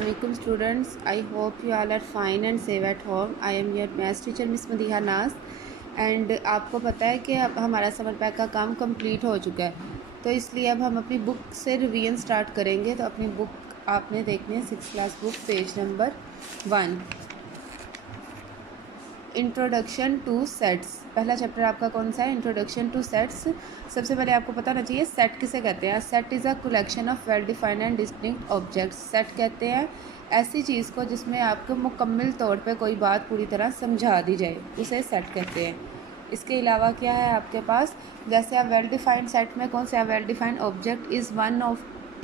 Assalamualaikum students. I hope you all are fine and safe at home. I am your maths teacher Miss Madiha Nas and आपको पता है कि अब हमारा summer pack का काम कंप्लीट हो चुका है, तो इसलिए अब हम अपनी बुक से रिवीजन स्टार्ट करेंगे। तो अपनी बुक आपने देखनी है 6th class book, page number 1, introduction two sets. पहला चैप्टर आपका कौन सा है? Introduction two sets. सबसे पहले आपको पता होना चाहिए सेट किसे कहते हैं। Set is a collection of well defined and distinct objects. Set कहते हैं ऐसी चीज़ को जिसमें आपको मुकम्मल तौर पे कोई बात पूरी तरह समझा दी जाए, उसे सेट कहते हैं। इसके अलावा क्या है आपके पास? जैसे आप वेल डिफाइंड सेट में कौन सा well defined object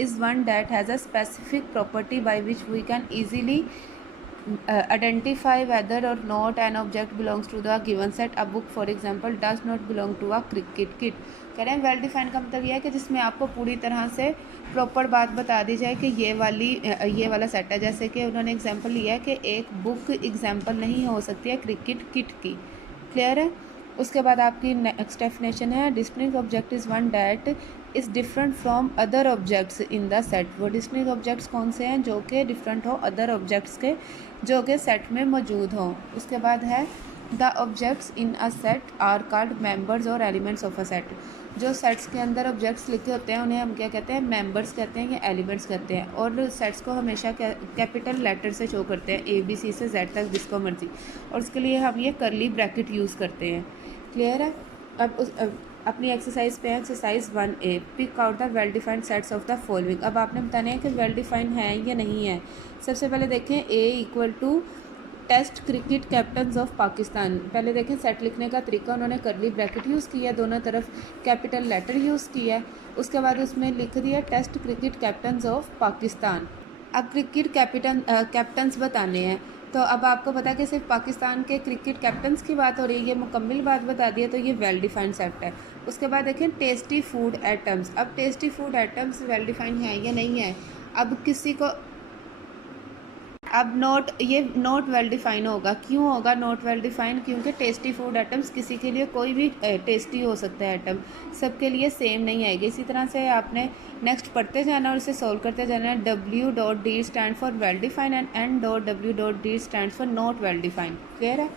is one that has a specific property by which we can easily identify whether or not an object belongs to the given set. A book for example does not belong to a cricket kit. कह रहे हैं well defined का मतलब यह है कि जिसमें आपको पूरी तरह से प्रॉपर बात बता दी जाए कि ये वाला सेट है। जैसे कि उन्होंने एग्जांपल लिया है कि एक बुक एग्जांपल नहीं हो सकती है क्रिकेट किट की। क्लियर है? उसके बाद आपकी नेक्स्ट डेफिनेशन है distinct object is one that is different from other objects in the set. वो डिस्टिंक्ट ऑब्जेक्ट्स कौन से हैं जो कि डिफरेंट हो अदर ऑब्जेक्ट्स के, जो कि सेट में मौजूद हों। उसके बाद है the objects in a set are called members और एलिमेंट्स ऑफ अ सेट। जो सेट्स के अंदर ऑब्जेक्ट्स लिखे होते हैं उन्हें हम क्या कहते हैं? मेंबर्स कहते हैं या एलिमेंट्स कहते हैं। और सेट्स को हमेशा कैपिटल लेटर से शो करते हैं, ABC से Z तक जिसको मर्जी, और उसके लिए हम ये करली ब्रैकेट यूज़ करते हैं। क्लियर है? अब अपनी एक्सरसाइज पे है exercise 1A, pick out the well defined sets of the following. अब आपने बताना है कि वेल डिफाइंड है या नहीं है। सबसे पहले देखें A equal to test cricket captains of Pakistan. पहले देखें सेट लिखने का तरीका, उन्होंने करली ब्रैकेट यूज़ किया, दोनों तरफ कैपिटल लेटर यूज़ किया। उसके बाद उसमें लिख दिया test cricket captains of Pakistan. अब क्रिकेट कैप्टन्स बताने हैं, तो अब आपको पता है कि सिर्फ पाकिस्तान के क्रिकेट कैप्टन्स की बात हो रही है, ये मुकम्मल बात बता दी है, तो ये वेल डिफाइंड सेट है। उसके बाद देखें टेस्टी फूड आइटम्स। अब tasty food items well defined है या नहीं है? अब किसी को अब नोट वेल डिफाइन होगा। क्यों होगा नोट वेल डिफाइन? क्योंकि टेस्टी फूड आइटम्स किसी के लिए कोई भी टेस्टी हो सकता है आइटम, सबके लिए सेम नहीं आएगी। इसी तरह से आपने नेक्स्ट पढ़ते जाना और इसे सॉल्व करते जाना है। W.D stand for well define and N.W.D stand for not well define. Clear है?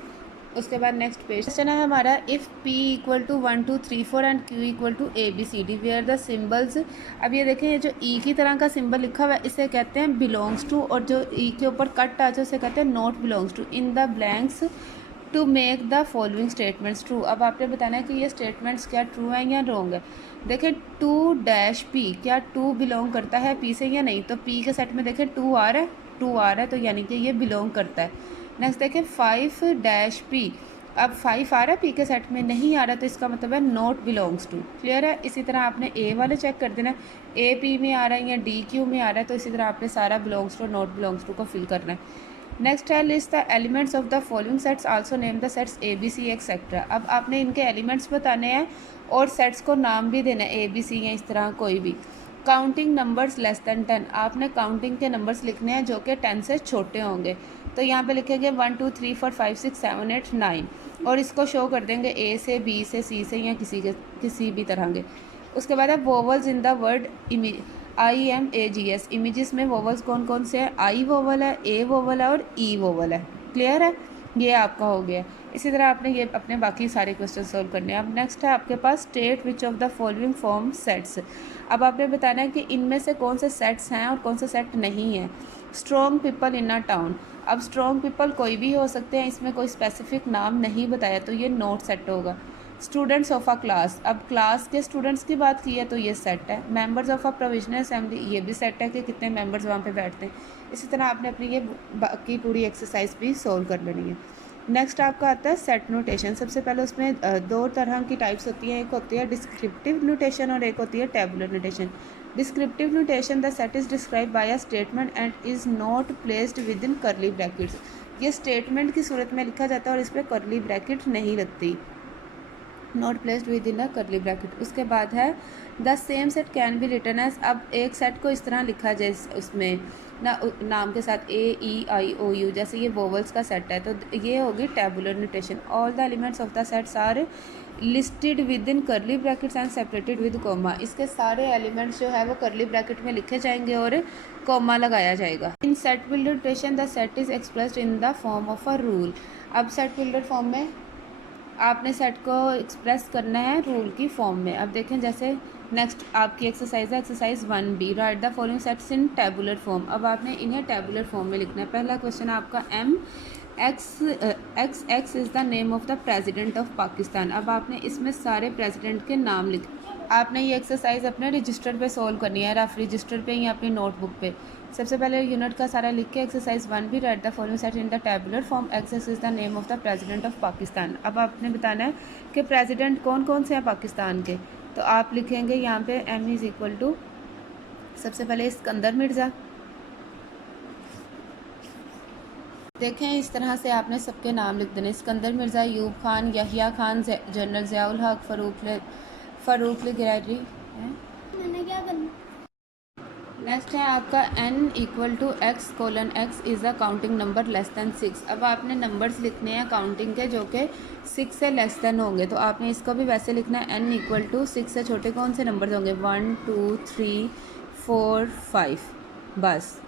उसके बाद नेक्स्ट पेज क्वेश्चन है हमारा, if P equal to 1 2 3 4 and Q equal to ABCD where the symbols. अब ये देखें, ये जो E की तरह का सिंबल लिखा हुआ है इसे कहते हैं बिलोंग्स टू, और जो E के ऊपर कट टच है उसे कहते हैं not belongs to. In the blanks to make the following statements true. अब आपने बताना है कि ये स्टेटमेंट्स क्या ट्रू हैं या रॉन्ग है। देखें 2-P, क्या 2 बिलोंग करता है P से या नहीं? तो P के सेट में देखें 2 आ रहा है, 2 आ रहा है, तो यानी कि ये बिलोंग करता है। नेक्स्ट देखें 5-P, अब 5 आ रहा है P के सेट में, नहीं आ रहा, तो इसका मतलब है नॉट बिलोंग्स टू। क्लियर है? इसी तरह आपने A वाले चेक कर देना, A P में आ रहा है या D Q में आ रहा है, तो इसी तरह आपने सारा belongs to not belongs to को फिल करना है। नेक्स्ट है list the elements of the following sets, also name the sets ABC etcetera. अब आपने इनके एलिमेंट्स बताने हैं और सेट्स को नाम भी देना है, ABC या इस तरह कोई भी। काउंटिंग नंबर्स लेस दैन 10, आपने काउंटिंग के नंबर्स लिखने हैं जो कि 10 से छोटे होंगे। तो यहाँ पे लिखेंगे 1 2 3 4 5 6 7 8 9, और इसको शो कर देंगे A से B से C से या किसी भी तरह के। उसके बाद है vowels in the word IMAGS। Images में वोवल्स कौन कौन से हैं? I वोवल है, A वोवल है और E वोवल है। क्लियर है? ये आपका हो गया। इसी तरह आपने ये अपने बाकी सारे क्वेश्चन सोल्व करने हैं। अब नेक्स्ट है आपके पास state which of the following form sets. अब आपने बताना है कि इनमें से कौन से सेट्स हैं और कौन से सेट नहीं हैं। Strong people in a town. अब स्ट्रॉन्ग पीपल कोई भी हो सकते हैं, इसमें कोई स्पेसिफिक नाम नहीं बताया, तो ये नोट सेट होगा। स्टूडेंट्स ऑफ अ क्लास, अब क्लास के स्टूडेंट्स की बात की है तो ये सेट है। Members of a provisional assembly, ये भी सेट है कि कितने मेंबर्स वहाँ पे बैठते हैं। इसी तरह आपने अपनी ये बाकी पूरी एक्सरसाइज भी सोल्व कर लेनी है। नेक्स्ट आपका आता है सेट नोटेशन। सबसे पहले उसमें दो तरह की टाइप्स होती हैं, एक होती है डिस्क्रिप्टिव नोटेशन और एक होती है tabular notation. Descriptive notation, the set is describe by a statement and is not placed within curly brackets. ये स्टेटमेंट की सूरत में लिखा जाता है और इस पर करली ब्रैकेट नहीं लगती। Not placed within a curly bracket. उसके बाद है the same set can be written as. अब एक सेट को इस तरह लिखा जाए उसमें नाम के साथ AEIOU, जैसे ये वोवल्स का सेट है तो ये होगी tabular notation. All the elements of the sets are listed within curly brackets and separated with comma. इसके सारे एलिमेंट्स जो है वो करली ब्रैकेट में लिखे जाएंगे और कॉमा लगाया जाएगा। इन set builder notation the set is expressed in the form of a rule. अब सेट बिल्डर फॉर्म में आपने सेट को एक्सप्रेस करना है रूल की फॉर्म में। अब देखें जैसे नेक्स्ट आपकी एक्सरसाइज है exercise 1B, right the following sets in tabular form. अब आपने इन्हें टैबुलर फॉर्म में लिखना है। पहला क्वेश्चन है आपका X is the name of the president of Pakistan. अब आपने इसमें सारे प्रेसिडेंट के नाम लिख। आपने ये एक्सरसाइज अपने रजिस्टर पे सॉल्व करनी है, रफ रजिस्टर पे या अपनी नोटबुक पे। सबसे पहले यूनिट का सारा लिख के exercise 1B, right the following set in the tabular form. X is the name of the president of Pakistan. अब आपने बताना है कि प्रेसिडेंट कौन कौन से हैं पाकिस्तान के, तो आप लिखेंगे यहाँ पे M इज़ इक्वल टू सबसे पहले इस्कंदर मिर्ज़ा। देखें इस तरह से आपने सबके नाम लिख देने, इस्कंदर मिर्ज़ा, यूब खान, यहिया खान, जनरल ज़ियाउल हक, फ़ारूक गिरारी है। मैंने क्या करना। नेक्स्ट है आपका N equal to X:X is the counting number less than 6। अब आपने नंबर्स लिखने हैं काउंटिंग के जो कि 6 से लेस दैन होंगे, तो आपने इसको भी वैसे लिखना है। N इक्वल टू 6 से छोटे कौन से नंबर होंगे, 1 2 3 4 5, बस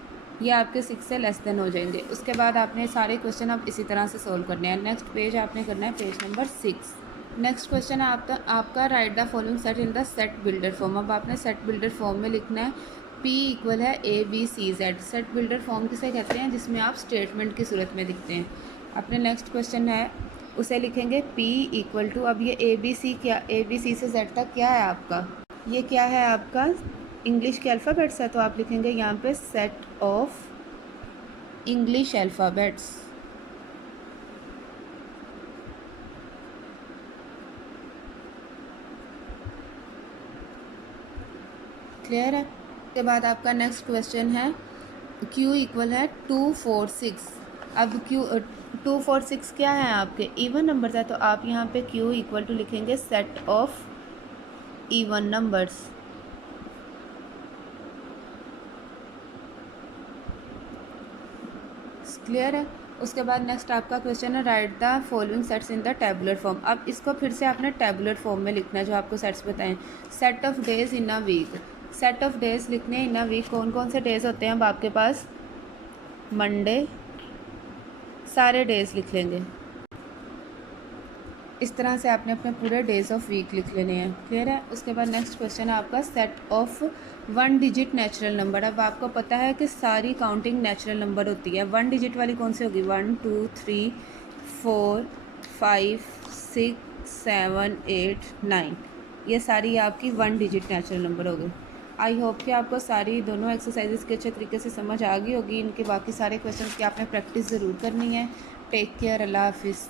ये आपके 6 से लेस दैन हो जाएंगे। उसके बाद आपने सारे क्वेश्चन अब इसी तरह से सोल्व करने हैं। नेक्स्ट पेज आपने करना है पेज नंबर 6। नेक्स्ट क्वेश्चन है आपका right the following set in the set builder form. अब आपने सेट बिल्डर फॉर्म में लिखना है P इक्वल है ABCZ। सेट बिल्डर फॉर्म किसे कहते हैं, जिसमें आप स्टेटमेंट की सूरत में लिखते हैं। अपने नेक्स्ट क्वेश्चन है उसे लिखेंगे P इक्वल टू, अब ये ABC से Z तक क्या है आपका, ये क्या है आपका इंग्लिश के अल्फ़ाबेट्स है, तो आप लिखेंगे यहाँ पे set of English alphabets. Clear है। उसके बाद आपका नेक्स्ट क्वेश्चन है Q इक्वल है 2 4 6। अब Q 2 4 6 क्या है आपके इवन नंबर्स है, तो आप यहाँ पे Q इक्वल टू लिखेंगे set of even numbers. Clear है। उसके बाद नेक्स्ट आपका क्वेश्चन है right the following sets in the tabular form. अब इसको फिर से आपने टैबुलर फॉर्म में लिखना है जो आपको सेट्स बताएं। Set of days in a week, set of days लिखने इन अ वीक कौन कौन से डेज होते हैं अब आपके पास, मंडे, सारे डेज लिख लेंगे। इस तरह से आपने अपने पूरे डेज ऑफ वीक लिख लेने हैं। क्लियर है। उसके बाद नेक्स्ट क्वेश्चन है आपका set of 1 digit natural number. अब आपको पता है कि सारी काउंटिंग नेचुरल नंबर होती है। 1 डिजिट वाली कौन सी होगी, 1 2 3 4 5 6 7 8 9, ये सारी आपकी 1 डिजिट नेचुरल नंबर हो गई। आई होप कि आपको सारी दोनों एक्सरसाइजेस के अच्छे तरीके से समझ आ गई होगी। इनके बाकी सारे क्वेश्चन की आपने प्रैक्टिस ज़रूर करनी है। टेक केयर, अल्लाह हाफिज़।